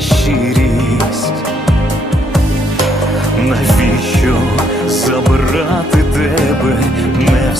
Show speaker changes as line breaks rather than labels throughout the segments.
Та щирість. Навіщо забирати тебе не в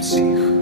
всіх.